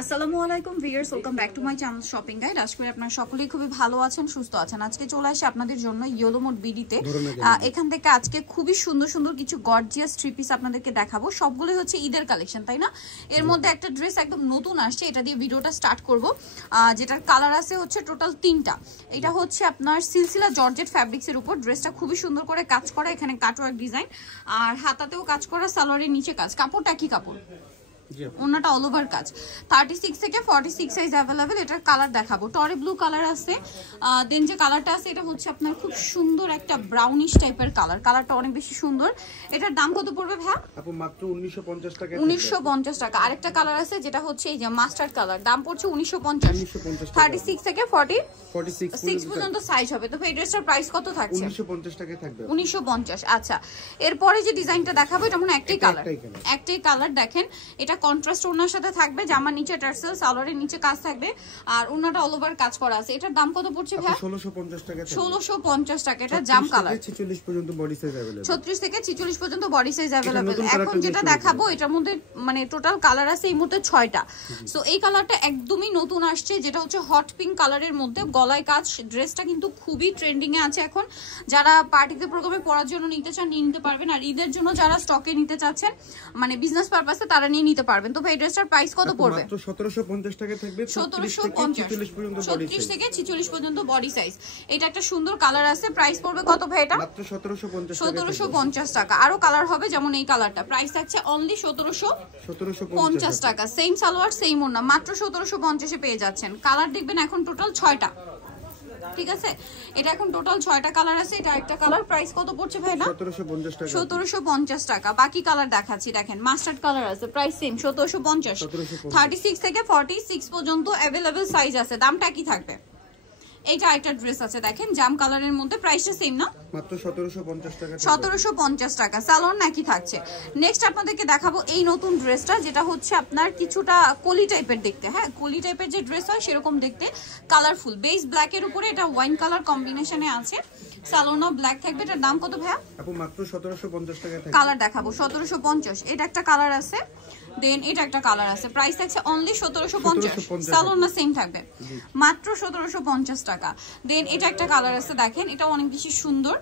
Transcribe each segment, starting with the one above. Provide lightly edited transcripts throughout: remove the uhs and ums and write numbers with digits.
আসসালামু আলাইকুম viewers, welcome back to my channel shopping guide. আশা করি আপনারা সকলেই খুবই ভালো আছেন, সুস্থ আছেন। আজকে চলে আসি আপনাদের জন্য ইয়েলো মোড বিডিতে। এখান থেকে আজকে খুবই সুন্দর সুন্দর কিছু গর্জিয়াস থ্রি পিস আপনাদেরকে দেখাবো। সবগুলোই হচ্ছে ঈদের কালেকশন, তাই না? এর মধ্যে একটা ড্রেস একদম নতুন আসছে, এটা দিয়ে ভিডিওটা স্টার্ট করব। যেটার কালার আছে হচ্ছে টোটাল 3টা। এটা হচ্ছে আপনার সিলসিলা জর্জেট ফ্যাব্রিক্সের উপর। ড্রেসটা খুবই সুন্দর করে কাজ করা, এখানে কাটওয়ার্ক ডিজাইন আর হাতাতেও কাজ করা, সালোয়ারের নিচে কাজ। কাপড়টা কি কাপড়? ওনাটা অল ওভার কাজ। 36 থেকে 46 সাইজ अवेलेबल। এটার কালার দেখাবো, টরে ব্লু কালার আছে। দেন যে কালারটা আছে এটা হচ্ছে আপনার খুব সুন্দর একটা ব্রাউনিশ টাইপের কালার। কালারটা অনেক বেশি সুন্দর। এটার দাম কত পড়বে ভাই? আপু মাত্র 1950 টাকা। 1950 টাকা। আরেকটা কালার আছে যেটা হচ্ছে এই যে মাস্টার্ড কালার, দাম পড়ছে 1950। 36 থেকে 46 পর্যন্ত সাইজ হবে। তো এই ড্রেসটার প্রাইস কত থাকছে? 1950 টাকা থাকবে। 1950। আচ্ছা, এরপরে যে ডিজাইনটা দেখাবো এটা মনে একটাই কালার দেখেন। এটা কন্ট্রাস্ট ওনার সাথে থাকবে, জামার নিচে টার্সেল, সালোয়ারের নিচে কাজ থাকবে আর ওনাটা অল ওভার কাজ করা আছে। এটার দাম কত পড়ছে ভাই? 1650 টাকা। 1650 টাকা। এটা জাম কালার। 46 পর্যন্ত বডি সাইজ अवेलेबल। 36 থেকে 46 পর্যন্ত বডি সাইজ अवेलेबल। এখন যেটা দেখাবো এটার মধ্যে মানে টোটাল কালার আছে এই মুহূর্তে 6টা। সো এই কালারটা একদমই নতুন আসছে, যেটা হচ্ছে হট পিঙ্ক কালারের মধ্যে, গলায় কাজ। ড্রেসটা কিন্তু খুবই ট্রেন্ডিং এ আছে এখন। যারা পার্টিতে প্রোগ্রামে পরার জন্য নিতে চান নিয়ে নিতে পারবেন, আর ঈদের জন্য যারা স্টকে নিতে চাচ্ছেন মানে বিজনেস পারপাসে তারা নিয়ে নিতে পারবেন। তো এই ড্রেসটার প্রাইস কত পড়বে? মাত্র 1750 টাকা থাকবে। 1750 থেকে 46 পর্যন্ত বডি সাইজ। এটা একটা সুন্দর কালার আছে, প্রাইস পড়বে কত ভাই? এটা মাত্র 1750 টাকা। আরো কালার হবে যেমন এই কালারটা, প্রাইস থাকছে অনলি 1750 টাকা। সেম সালোয়ার সেম ওড়না, মাত্র 1750 এ পেয়ে যাচ্ছেন। কালার দেখবেন এখন টোটাল 6টা, ঠিক আছে? এটা এখন টোটাল 6টা কালার আছে। এটা একটা কালার, প্রাইস কত পড়ছে ভাই? না 1750 টাকা। বাকি কালার দেখাচ্ছি, দেখেন মাস্টার্ড কালার আছে, প্রাইস সেম 1750। 36 থেকে 46 পর্যন্ত अवेलेबल সাইজ আছে। দামটা কি থাকবে? এইটা একটা ড্রেস আছে দেখেন জাম কালারের মধ্যে, প্রাইসটা সেম না? মাত্র 1750 টাকা। 1750 টাকা। সালোয়ার নাকি থাকছে। নেক্সট আপনাদেরকে দেখাবো এই নতুন ড্রেসটা, যেটা হচ্ছে আপনার কিছুটা কলি টাইপের দেখতে। হ্যাঁ, কলি টাইপের যে ড্রেস হয় সেরকম দেখতে, কালারফুল। বেস ব্ল্যাক এর উপরে এটা ওয়াইন কালার কম্বিনেশনে আছে, সালোনা ব্ল্যাক থাকবে। এটার দাম কত ভাইয়া? আপু মাত্র 1750 টাকা থাকবে। কালার দেখাবো 1750। এটা একটা কালার আছে, দেন এটা একটা কালার আছে, প্রাইস থাকছে অনলি 1750। সালোনা সেম থাকবে, মাত্র 1750 টাকা। দেন এটা একটা কালার আছে দেখেন, এটা অনেক বেশি সুন্দর,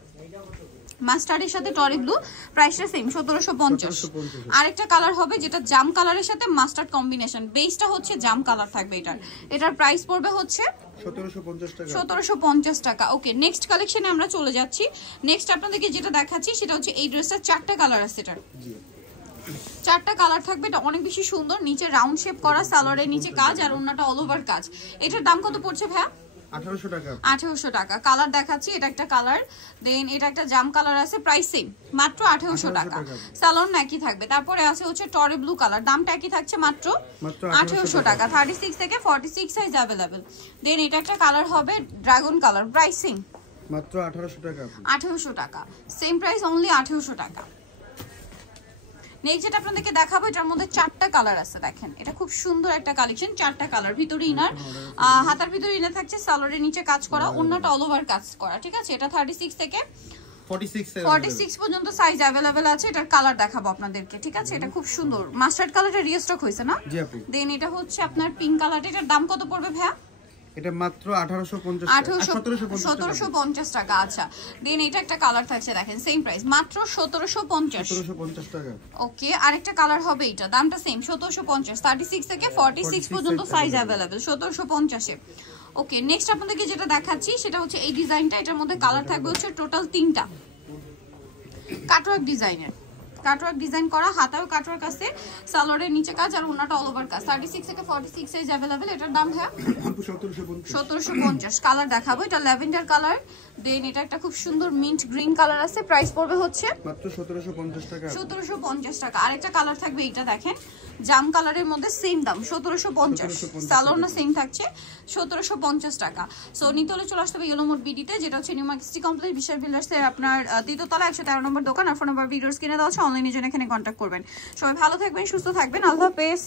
মাস্টার্ডের সাথে টরি ব্লু, প্রাইসটা সেম 1750। আরেকটা কালার হবে যেটা জাম কালারের সাথে মাস্টার্ড কম্বিনেশন, বেসটা হচ্ছে জাম কালার থাকবে। এটার প্রাইস পড়বে হচ্ছে 1750 টাকা। ওকে, নেক্সট কালেকশনে আমরা চলে যাচ্ছি। নেক্সট আপনাদেরকে যেটা দেখাচ্ছি সেটা হচ্ছে এই ড্রেসটার 4টা কালার আছে। এটার 4টা কালার থাকবে। এটা অনেক বেশি সুন্দর, নিচে রাউন্ড শেপ করা, সালোয়ারের নিচে কাজ আর ওন্নাটা অল ওভার কাজ। এটার দাম কত পড়ছে ভাইয়া? 1800 টাকা। 1800 টাকা। কালার দেখাচ্ছি, এটা একটা কালার, দেন এটা একটা জাম কালার আছে, প্রাইস সেম মাত্র 1800 টাকা। সালোয়ার নাকি থাকবে। তারপরে আছে হচ্ছে টরে ব্লু কালার, দামটা কি থাকছে? মাত্র 1800 টাকা। 36 থেকে 46 সাইজ अवेलेबल। দেন এটা একটা কালার হবে ড্রাগন কালার, প্রাইস সেম মাত্র 1800 টাকা। 1800 টাকা, সেম প্রাইস অনলি 1800 টাকা। নেক্সট যেটা আপনাদেরকে দেখাবো এটার মধ্যে 4টা কালার আছে দেখেন। এটা খুব সুন্দর একটা কালেকশন, 4টা কালার। ভিতরে ইনার, হাতার ভিতরে ইনার থাকছে, সালোয়ারের নিচে কাজ করা, ওন্নাটা অল ওভার কাজ করা, ঠিক আছে? এটা 36 থেকে 46 পর্যন্ত সাইজ अवेलेबल আছে। এটার কালার দেখাবো আপনাদেরকে, ঠিক আছে? এটা খুব সুন্দর মাস্টার্ড কালারটা রিস্টক হয়েছে না? জি আপু। দেন এটা হচ্ছে আপনার পিঙ্ক কালারটা। এটার দাম কত পড়বে ভাইয়া? এটা মাত্র 1750 টাকা। আচ্ছা, দেন এটা একটা কালার থাকছে দেখেন, সেম প্রাইস মাত্র 1750 টাকা। ওকে, আরেকটা কালার হবে, এটা দামটা সেম 1750। 36 থেকে 46 পর্যন্ত সাইজ अवेलेबल 1750 এ। ওকে, নেক্সট আপনাদেরকে যেটা দেখাচ্ছি সেটা হচ্ছে এই ডিজাইনটা। এটার মধ্যে কালার থাকবে হচ্ছে টোটাল 3টা। কাটওয়ার্ক ডিজাইনের, কাটওয়ার্ক ডিজাইন করা, হাতাও কাটওয়ার্ক আছে, সালোয়ারের নিচে কাজ আর ওন্নাটা অল ওভার কাজ। 36 থেকে 46 সাইজ अवेलेबल। এটার দাম হ্যাঁ 1750। কালার দেখাবো, এটা ল্যাভেন্ডার কালার, দেন এটা একটা খুব সুন্দর মিন্ট গ্রিন কালার আছে, প্রাইস পড়বে হচ্ছে মাত্র 1750 টাকা। 1750 টাকা। আরেকটা কালার থাকবে, এটা দেখেন জাম কালারের মধ্যে, সেম দাম 1750। সালোয়ারটা সেম থাকছে 1750 টাকা। সো নিতে হলে চলে আসতে হবে ইয়েলো মোড বিডিতে, যেটা হচ্ছে নিউ মার্কেট সিটি কমপ্লেক্স বিশাল বিল্ডার্সের আপনার দ্বিতীয় তলা 113 নম্বর দোকান। আর ফোন নাম্বার ভিডিওস কিনে দেওয়া হচ্ছে, অনলাইনে জন্য এখানে কন্ট্যাক্ট করবেন। সবাই ভালো থাকবেন, সুস্থ থাকবেন, আল্লাহ হাফেজ।